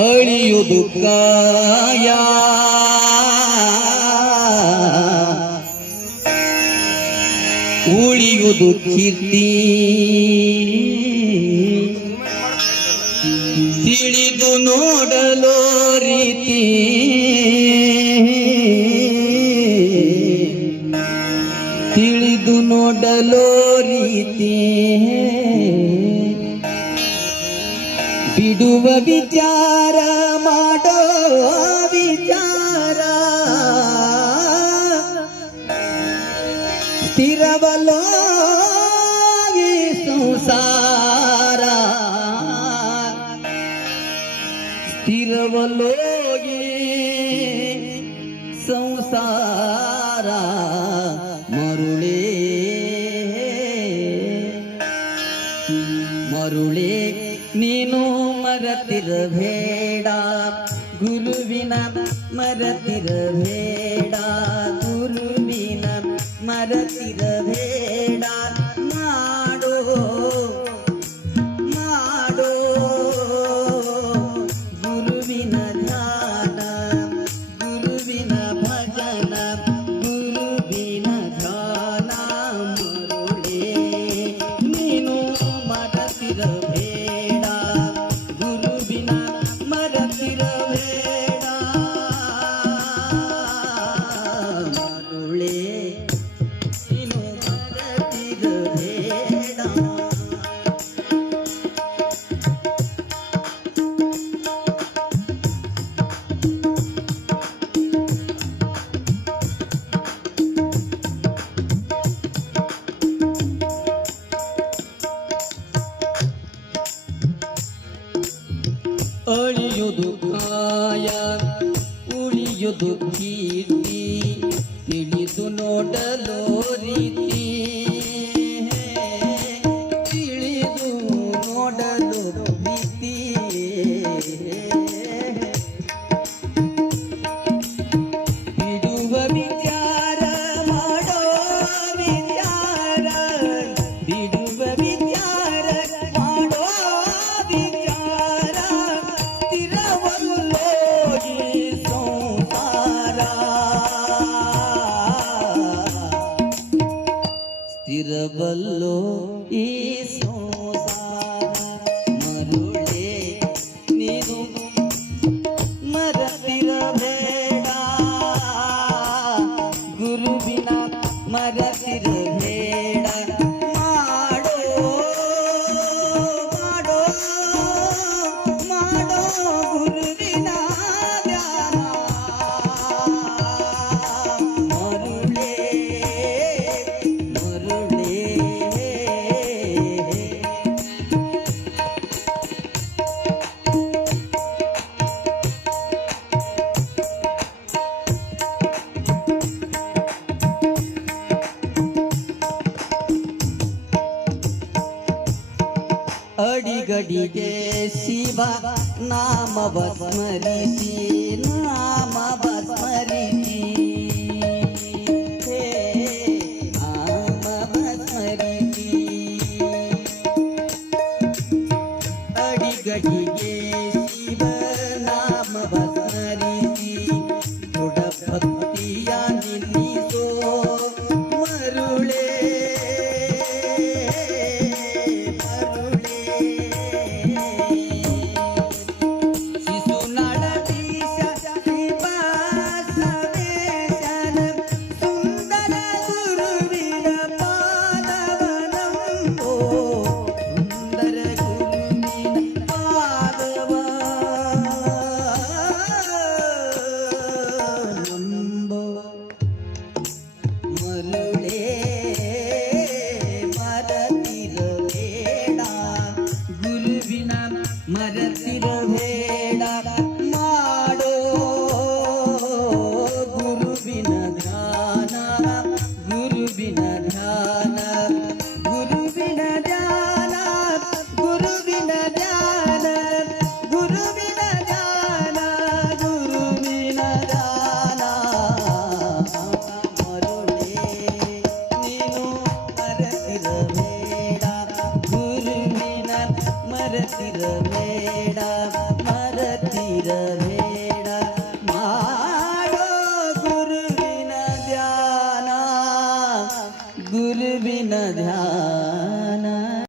ಅಳಿಯುವುದು ಕಾಯ ಉಳಿಯುವುದು ಕೀರ್ತಿ ತಿಳಿದು ನೋಡಲೋ ರೀತಿ ತಿಳಿದು ನೋಡಲೋ ರೀತಿ ಬಿಡುವ ವಿಚಾರ ಮಾಡೋ ವಿಚಾರ ಸ್ಥಿರವಲೋ ಈ ಸಂಸಾರ ಸ್ಥಿರವಲೋ ಈ ಸಂಸಾರ ಮರುಳೇ ಮರುಳೇ ನೀನು ಮರತಿರಬೇಡ ಗುರುವಿನ ಮರತಿರಬೇಡ ಗುರುವಿನ ಮರತಿರಬೇಡ ಮಾಡೋ ಮಾಡೋ ಗುರುವಿನ ಧ್ಯಾನ ಗುರುವಿನ ಭಜನ ಗುರುವಿನ ಧ್ಯಾನ ಮರುಳೇ ನೀನು ಮರತಿರಬೇಡ ಗುರುವಿನ ಮರತಿರಬೇಡ ಮರುಳೇ ನೀನು ಮರತಿರಬೇಡ ಅಳಿಯುವುದು ಕಾಯ ಉಳಿಯುವುದು ಕೀರ್ತಿ ತಿಳಿದು ನೋಡಲೋ ರೀತಿ ತಿಳಿದು ನೋಡಲು ಪ್ರೀತಿ ಬಿಡುವ ವಿಚಾರ ಮಾಡೋ ವಿಚಾರ ಬಿಡುವ ವಿಚಾರ ಮಾಡೋ ವಿಚಾರ ಸ್ಥಿರವಲ್ಲೋ ಈ ಸಂಸಾರ ಸ್ಥಿರವಲ್ಲೋ ಈ ಸಂಸಾರ ಮರುಳೇ ನೀನು ಮರತಿರಬೇಡ ಗುರುವಿನ ಮರತಿರಬೇಡ ಮಾಡೋ ಮಾಡೋ ಮಾಡೋ ಗುರುವಿನ ಧ್ಯಾನ ಮರುಳೇ ಮರುಳೇ ಅಡಿಗಡಿಗೆ ಶಿವ ನಾಮವ ಸ್ಮರಿಸಿ ನಾಮವ ಸ್ಮರಿಸಿ ಹೇ ನಾಮವ ಸ್ಮರಿಸಿ ಅಡಿಗಡಿಗೆ ಶಿವ ನಾಮವ ಸ್ಮರಿಸಿ ದೃಢ ಭಕ್ತಿಯ ನಿಲ್ಲಿಸೋ ಮರುಳೇ ಮರತಿರಬೇಡ ಮರತಿರಬೇಡ